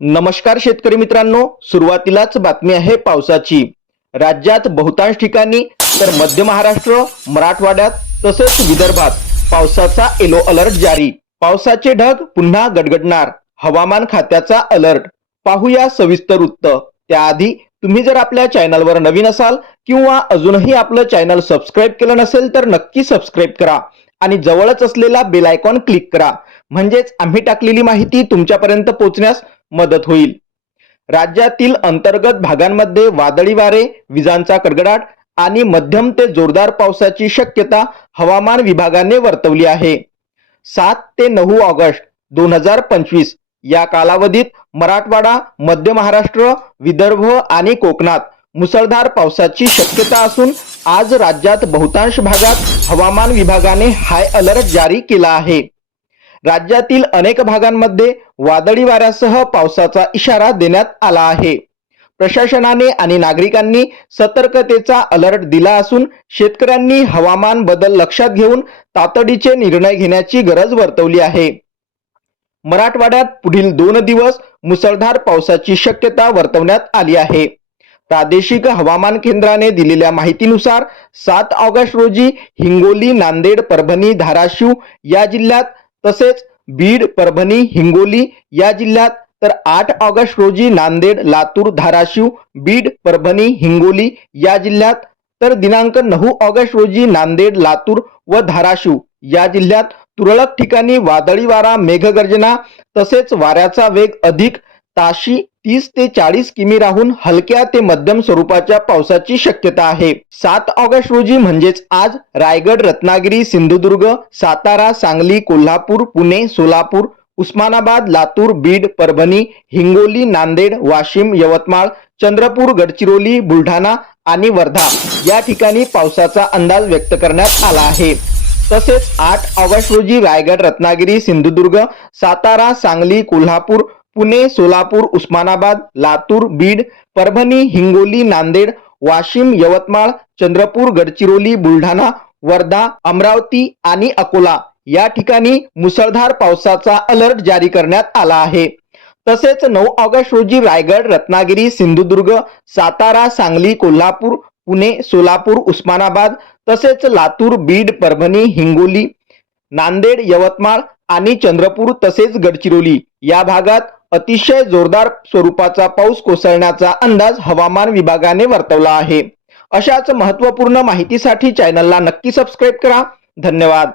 नमस्कार शेतकरी मित्रांनो सुरुवातीलाच बातमी आहे पावसाची. राज्यात बहुतांश ठिकाणी तर मध्य महाराष्ट्र मराठवाड्यात तसेच विदर्भात पावसाचा येलो अलर्ट जारी. पावसाचे ढग पुन्हा गडगडणार. हवामान खात्याचा अलर्ट पाहूया सविस्तर वृत्त. त्याआधी तुम्ही जर आपल्या चॅनलवर नवीन असाल किंवा अजूनही आपलं चॅनल सबस्क्राईब केलं नसेल तर नक्की सबस्क्राईब करा. आणि जवळच असलेला बेल आयकॉन क्लिक करा. म्हणजेच आम्ही टाकलेली माहिती तुमच्यापर्यंत पोहोचण्यास मदत होईल. राज्यातील अंतर्गत भागांमध्ये वादळी वारे विजांचा कडकडाट आणि मध्यम ते जोरदार पावसाची शक्यता हवामान विभागाने वर्तवली आहे. सात ते नऊ ऑगस्ट दोन हजार पंचवीस या कालावधीत मराठवाडा मध्य महाराष्ट्र विदर्भ आणि कोकणात मुसळधार पावसाची शक्यता असून आज राज्यात बहुतांश भागात हवामान विभागाने हाय अलर्ट जारी केला आहे. राज्यातील अनेक भागांमध्ये वादळी वाऱ्यासह पावसाचा इशारा देण्यात आला आहे. प्रशासनाने आणि नागरिकांनी सतर्कतेचा अलर्ट दिला असून शेतकऱ्यांनी हवामान बदल लक्षात घेऊन तातडीचे निर्णय घेण्याची गरज वर्तवली आहे. मराठवाड्यात पुढील दोन दिवस मुसळधार पावसाची शक्यता वर्तवण्यात आली आहे. प्रादेशिक हवामान केंद्राने दिलेल्या माहितीनुसार सात ऑगस्ट रोजी हिंगोली नांदेड परभणी धाराशिव या जिल्ह्यात तसेच बीड परभणी हिंगोली या जिल्ह्यात. तर आठ ऑगस्ट रोजी नांदेड लातूर धाराशिव बीड परभणी हिंगोली या जिल्ह्यात. तर दिनांक नऊ ऑगस्ट रोजी नांदेड लातूर व धाराशिव या जिल्ह्यात. तुरळक ठिकाणी वादळी वारा मेघगर्जना तसेच वाऱ्याचा वेग अधिक ताशी तीस ते चाळीस किमी राहून हलक्या ते मध्यम स्वरूपाच्या पावसाची शक्यता आहे. सात ऑगस्ट रोजी म्हणजेच आज रायगड रत्नागिरी सिंधुदुर्ग सातारा सांगली कोल्हापूर पुणे सोलापूर उस्मानाबाद लातूर बीड परभणी हिंगोली नांदेड वाशिम यवतमाळ चंद्रपूर गडचिरोली बुलढाणा आणि वर्धा या ठिकाणी पावसाचा अंदाज व्यक्त करण्यात आला आहे. तसेच आठ ऑगस्ट रोजी रायगड रत्नागिरी सिंधुदुर्ग सातारा सांगली कोल्हापूर पुणे सोलापूर उस्मानाबाद लातूर बीड परभणी हिंगोली नांदेड वाशिम यवतमाळ चंद्रपूर गडचिरोली बुलढाणा वर्धा अमरावती आणि अकोला या ठिकाणी मुसळधार पावसाचा अलर्ट जारी करण्यात आला आहे. तसेच नऊ ऑगस्ट रोजी रायगड रत्नागिरी सिंधुदुर्ग सातारा सांगली कोल्हापूर पुणे सोलापूर उस्मानाबाद तसेच लातूर बीड परभणी हिंगोली नांदेड यवतमाळ आणि चंद्रपूर तसेच गडचिरोली या भागात अतिशय जोरदार स्वरूपाचा पाऊस कोसळण्याचा अंदाज हवामान विभागाने वर्तवला आहे. अशाच महत्त्वपूर्ण माहितीसाठी चॅनलला नक्की सबस्क्राईब करा. धन्यवाद.